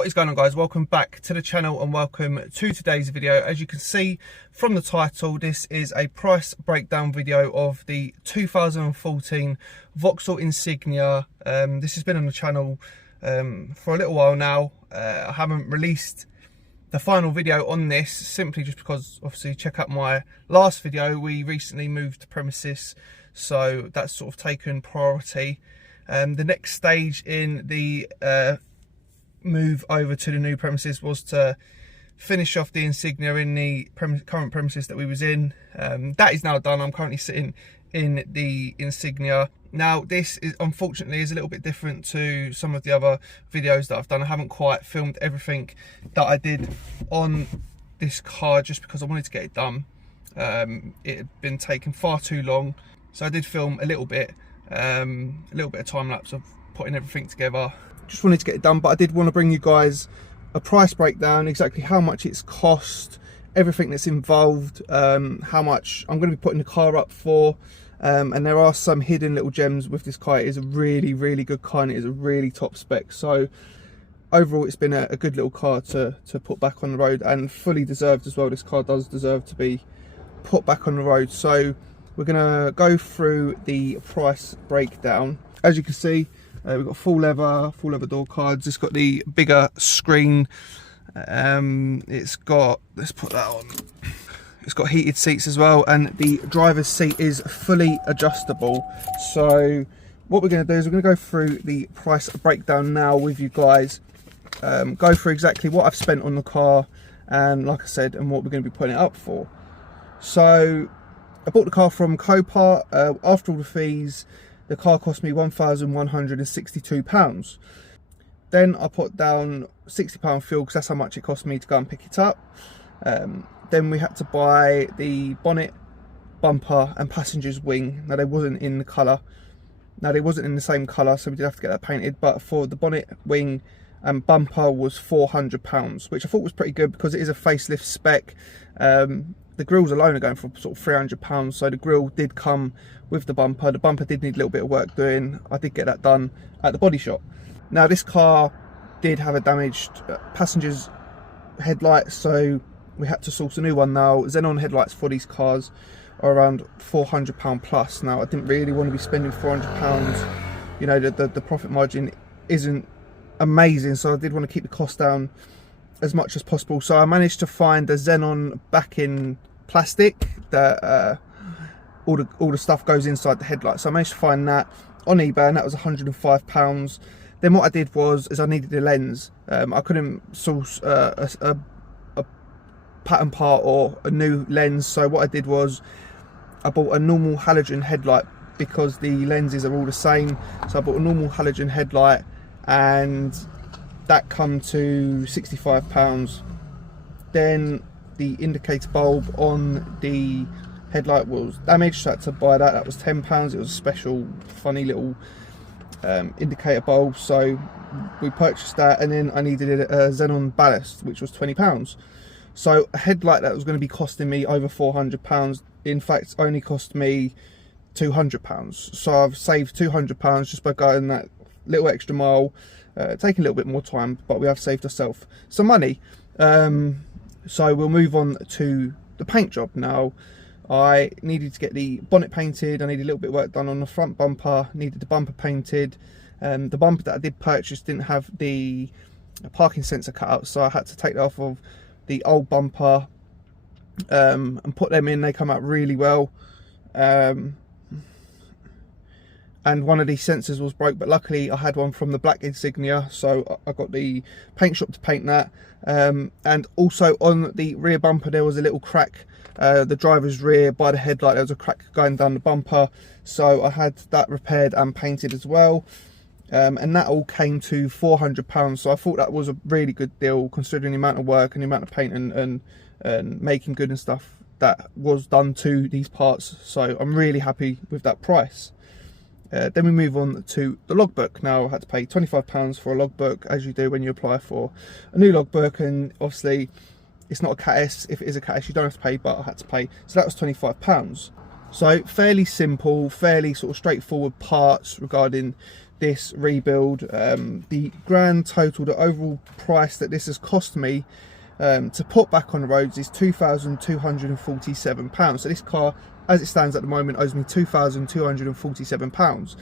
What is going on, guys? Welcome back to the channel and welcome to today's video. As you can see from the title, this is a price breakdown video of the 2014 Vauxhall Insignia. This has been on the channel for a little while now. I haven't released the final video on this simply just because, obviously, check out my last video. We recently moved premises, so that's sort of taken priority. The next stage in the move over to the new premises was to finish off the Insignia in the current premises that we was in. That is now done. I'm currently sitting in the Insignia. Now this is unfortunately is a little bit different to some of the other videos that I've done. I haven't quite filmed everything that I did on this car just because I wanted to get it done. It had been taking far too long, so I did film a little bit of time lapse of putting everything together. Just wanted to get it done, but I did want to bring you guys a price breakdown, exactly how much it's cost, everything that's involved, how much I'm going to be putting the car up for, and there are some hidden little gems with this car. It is a really good car and it is a really top spec. So overall it's been a good little car to put back on the road, and fully deserved as well. This car does deserve to be put back on the road. So we're going to go through the price breakdown. As you can see, we've got full leather door cards. It's got the bigger screen. It's got, let's put that on. It's got heated seats as well, and the driver's seat is fully adjustable. So what we're going to do is we're going to go through the price breakdown now with you guys. Go through exactly what I've spent on the car, and like I said, and what we're going to be putting it up for. So I bought the car from Copart. After all the fees, the car cost me £1,162. Then I put down £60 fuel because that's how much it cost me to go and pick it up. Then we had to buy the bonnet, bumper and passenger's wing. Now they wasn't in the colour. Now they wasn't in the same colour, so we did have to get that painted. But for the bonnet, wing and bumper was £400, which I thought was pretty good because it is a facelift spec. The grills alone are going for sort of £300, so the grill did come with the bumper. The bumper did need a little bit of work doing. I did get that done at the body shop. Now this car did have a damaged passenger's headlight, so we had to source a new one. Now xenon headlights for these cars are around £400 plus. Now I didn't really want to be spending £400. You know, the profit margin isn't amazing, so I did want to keep the cost down as much as possible. So I managed to find a xenon backing plastic that all the stuff goes inside the headlight. So I managed to find that on eBay, and that was £105. Then what I did was I needed a lens. I couldn't source a pattern part or a new lens, so what I did was I bought a normal halogen headlight because the lenses are all the same. So I bought a normal halogen headlight, and that come to £65. Then the indicator bulb on the headlight was damaged, so I had to buy that. That was £10. It was a special funny little indicator bulb, so we purchased that. And then I needed a xenon ballast, which was £20. So a headlight that was going to be costing me over £400 in fact only cost me £200. So I've saved £200 just by going that little extra mile, taking a little bit more time, but we have saved ourselves some money. So we'll move on to the paint job now. I needed to get the bonnet painted. I needed a little bit of work done on the front bumper. Needed the bumper painted. The bumper that I did purchase didn't have the parking sensor cut out, so I had to take that off of the old bumper and put them in. They come out really well. And one of these sensors was broke, but luckily I had one from the black Insignia, so I got the paint shop to paint that. And also on the rear bumper there was a little crack. The driver's rear by the headlight, there was a crack going down the bumper, so I had that repaired and painted as well. And that all came to £400. So I thought that was a really good deal considering the amount of work and the amount of paint and making good and stuff that was done to these parts. So I'm really happy with that price. Then we move on to the logbook. Now I had to pay £25 for a logbook, as you do when you apply for a new logbook, and obviously it's not a Cat S. If it is a Cat S you don't have to pay, but I had to pay, so that was £25. So fairly simple, fairly sort of straightforward parts regarding this rebuild. The grand total, the overall price that this has cost me to put back on the roads is £2,247. So this car, as it stands at the moment, owes me £2,247.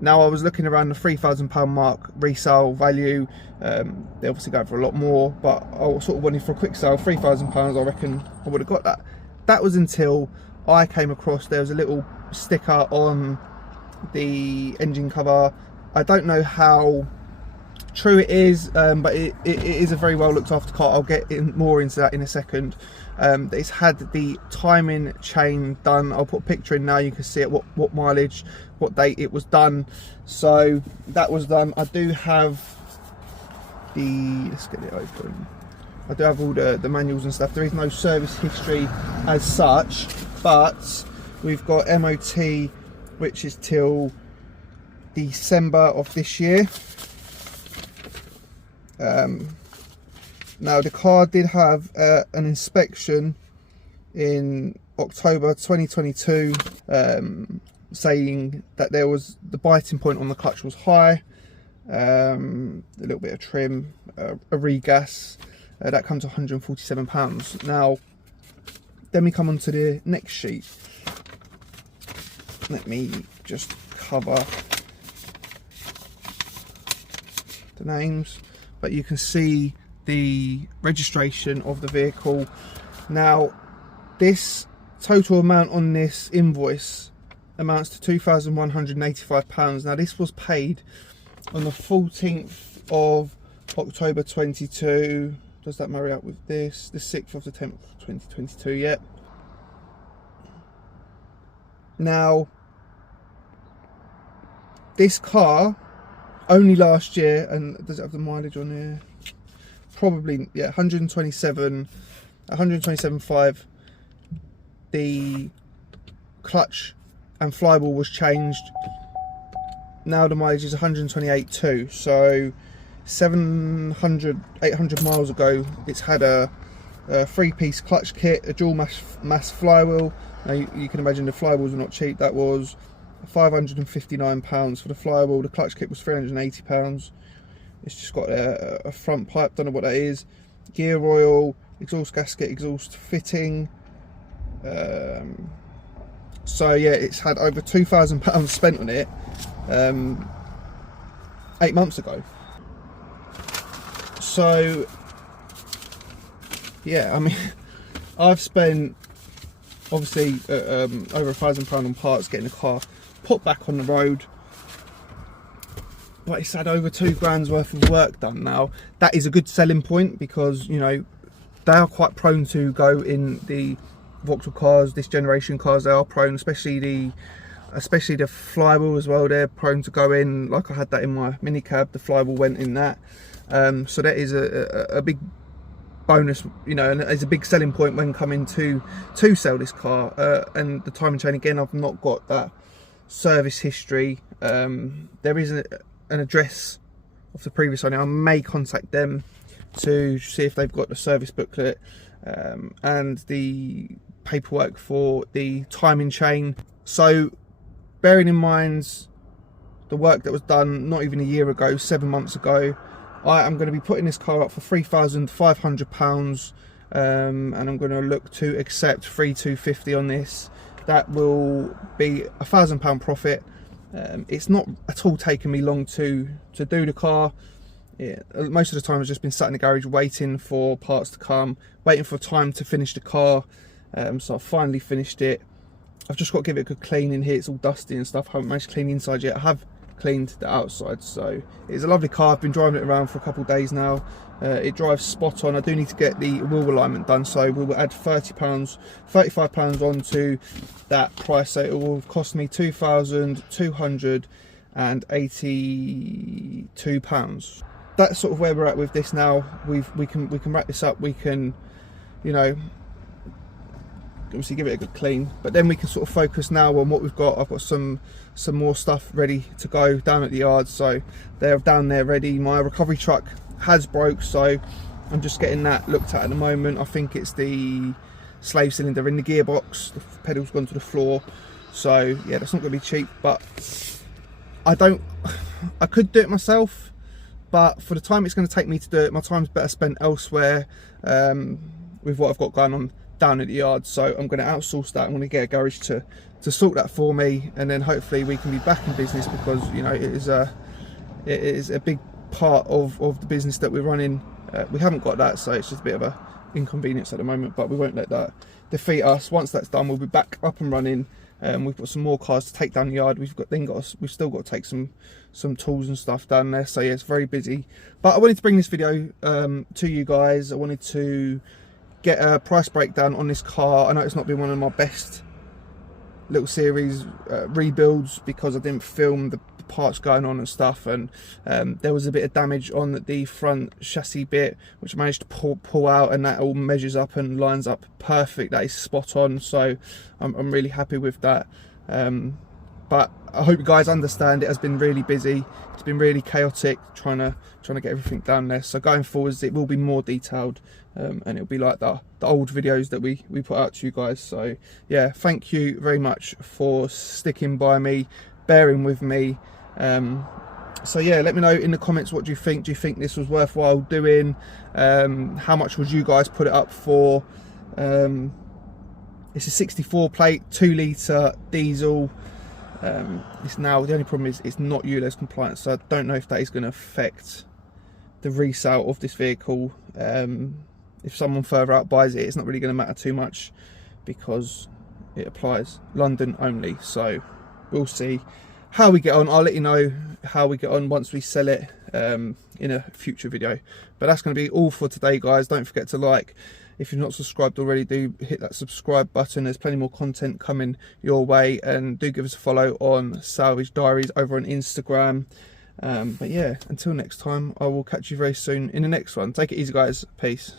Now, I was looking around the £3,000 mark resale value. They obviously go for a lot more, but I sort of wanted for a quick sale, £3,000. I reckon I would have got that. That was until I came across, there was a little sticker on the engine cover. I don't know how true it is, but it is a very well looked after car. I'll get more into that in a second. It's had the timing chain done. I'll put a picture in now, you can see it, what mileage, what date it was done. So that was done. I do have the, let's get it open. I do have all the manuals and stuff. There is no service history as such, but we've got MOT, which is till December of this year. Now, the car did have an inspection in October 2022, saying that there was, the biting point on the clutch was high, a little bit of trim, a regas. That comes to £147. Now, then we come on to the next sheet. Let me just cover the names, but you can see the registration of the vehicle. Now, this total amount on this invoice amounts to £2,185. Now, this was paid on the 14th of October 22. Does that marry up with this? The 6th of the 10th, 2022, yeah. Now, this car, only last year, and does it have the mileage on here? Probably, yeah, 127.5. The clutch and flywheel was changed. Now the mileage is 128.2. So 800 miles ago, it's had a 3-piece clutch kit, a dual mass flywheel. Now you can imagine the flywheels are not cheap. That was £559 for the flywheel. The clutch kit was £380. It's just got a front pipe, don't know what that is. Gear oil, exhaust gasket, exhaust fitting. So yeah, it's had over £2,000 spent on it 8 months ago. So yeah, I mean, I've spent obviously over £1,000 on parts getting the car put back on the road, but it's had over £2,000 worth of work done. Now, that is a good selling point, because, you know, they are quite prone to go in the Vauxhall cars, this generation cars. They are prone, especially the flywheel as well. They're prone to go in. Like, I had that in my minicab, the flywheel went in that. So that is a big bonus, you know, and it's a big selling point when coming to sell this car. And the timing chain, again, I've not got that service history. There is an address of the previous owner. I may contact them to see if they've got the service booklet and the paperwork for the timing chain. So bearing in mind the work that was done not even a year ago, 7 months ago, I am going to be putting this car up for £3,500, and I'm going to look to accept £3,250 on this. That will be £1,000 profit. It's not at all taken me long to do the car. Most of the time I've just been sat in the garage waiting for parts to come, waiting for time to finish the car. So I've finally finished it. I've just got to give it a good clean in here. It's all dusty and stuff. I haven't managed to clean the inside yet. I have cleaned the outside. So it's a lovely car. I've been driving it around for a couple of days now. It drives spot on. I do need to get the wheel alignment done, so we will add £35 onto that price. So it will cost me £2,282. That's sort of where we're at with this now. We can wrap this up. We can, you know, obviously give it a good clean, but then we can sort of focus now on what we've got. I've got some more stuff ready to go down at the yard, so they're down there ready. My recovery truck has broke, so I'm just getting that looked at the moment. I think it's the slave cylinder in the gearbox. The pedal's gone to the floor, so yeah, that's not going to be cheap, but I could do it myself, but for the time it's going to take me to do it, my time's better spent elsewhere, with what I've got going on down at the yard. So I'm going to outsource that. I'm going to get a garage to sort that for me, and then hopefully we can be back in business, because you know it is a big part of the business that we're running. We haven't got that, so it's just a bit of a inconvenience at the moment, but we won't let that defeat us. Once that's done, we'll be back up and running. We've got some more cars to take down the yard. We've still got to take some tools and stuff down there. So yeah, it's very busy. But I wanted to bring this video to you guys. I wanted to get a price breakdown on this car. I know it's not been one of my best little series rebuilds, because I didn't film the parts going on and stuff, and there was a bit of damage on the front chassis bit, which I managed to pull out, and that all measures up and lines up perfect. That is spot on, so I'm really happy with that. But I hope you guys understand, it has been really busy, it's been really chaotic trying to get everything down there. So going forwards it will be more detailed, and it'll be like the old videos that we put out to you guys. So yeah, thank you very much for sticking by me, bearing with me. So yeah, let me know in the comments, what do you think? Do you think this was worthwhile doing? How much would you guys put it up for? It's a 64 plate 2 litre diesel. It's now, the only problem is it's not ULEZ compliant, so I don't know if that is going to affect the resale of this vehicle. If someone further out buys it, it's not really going to matter too much, because it applies London only. So we'll see how we get on. I'll let you know how we get on once we sell it in a future video. But that's going to be all for today, guys. Don't forget to like. If you're not subscribed already, do hit that subscribe button. There's plenty more content coming your way, and do give us a follow on Salvage Diaries over on Instagram. But yeah, until next time, I will catch you very soon in the next one. Take it easy, guys. Peace.